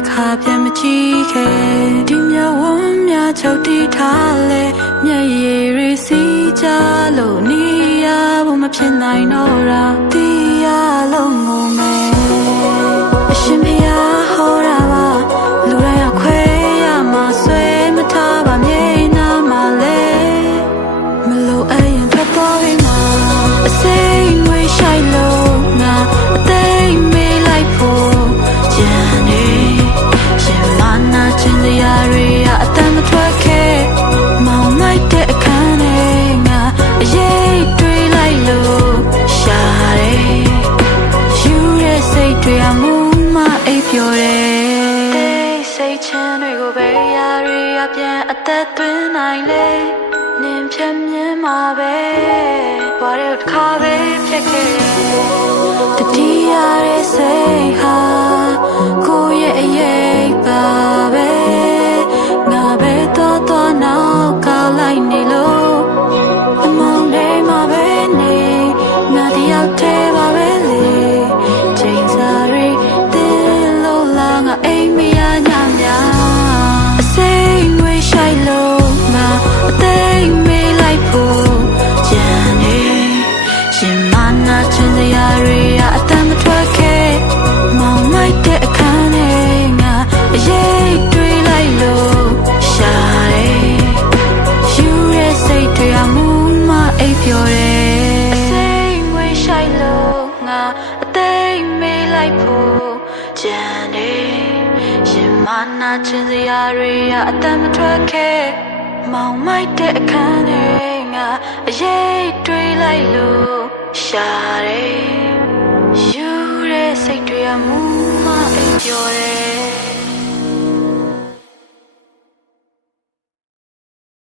ခါပြန်မကြည့်ခဲ့ဒီမြဝန်းများချုပ်တီးထားလေမျက်ရည်တွေစီးကြလို့နေရဖို့မဖြစ်နိုင်တော့တာတီးရလုံးငုံမယ်အရှင်ဖျားဟောတာပါလူတိုင်းအခွဲရမှာဆွဲမထားပါမြေနာမှာလေမလို့အရင်ထွက်သွားပြီမှာအစိမ့်ငွေရှိုက်လို့ငါအသိမေးလိုက်ဖို့ကြံနေရှင်မနာချင်စရာတွေအတမ်းမထွက်ခဲ့မောင်မိုက်တဲ့အခန်းထဲငါအရေးတွေးလိုက်လို့ရှာတယ်ယူတဲ့စိတ်တွေအမှုမအိပ်ပျော်တယ်စိတ်ချမ်းတွေကိုပဲရာတွေပြန်အသက်သွင်းနိုင်လေနင်ဖြတ်မြင်မှာပဲဘာလို့တစ်ခါပဲဖြစ်ခဲ့တတိယရဲ့စိတ်ဟာကိုယ့်ရဲ့အရေးပါပဲငါပဲတော့နောက်ကောက်လိုက်နေလို့အမောင်လေးမှာပဲနေငါတယောက်တည်းပါပဲလေချိန်စားရီတင်းလို့လာငါအိမ်မရညများအစိမ့်ငွေရှိုက်လို့ငါအသိမေးလိုက်ဖို့ကြံနေရှင်မနာချင်စရာတွေအတမ်းမထွက်ခဲ့မောင်မိုက်တဲ့အခန်းထဲငါအရေးတွေးလိုက်လို့ရှာတယ်ယူတဲ့စိတ်တွေအမှုမအိပ်ပျော်တယ်စိတ်ငွေရှိုက်လို့ငါအသိမေးလိုက်ဖို့ကြံနေရှင်မနာချင်စရာတွေအတမ်းမထွက်ခဲ့မောင်မိုက်တဲ့အခန်းထဲငါအရေးတွေးလိုက်လို့ရှာတယ်ယူတဲ့စိတ်တွေအမှုမအိပ်ပျော်တယ်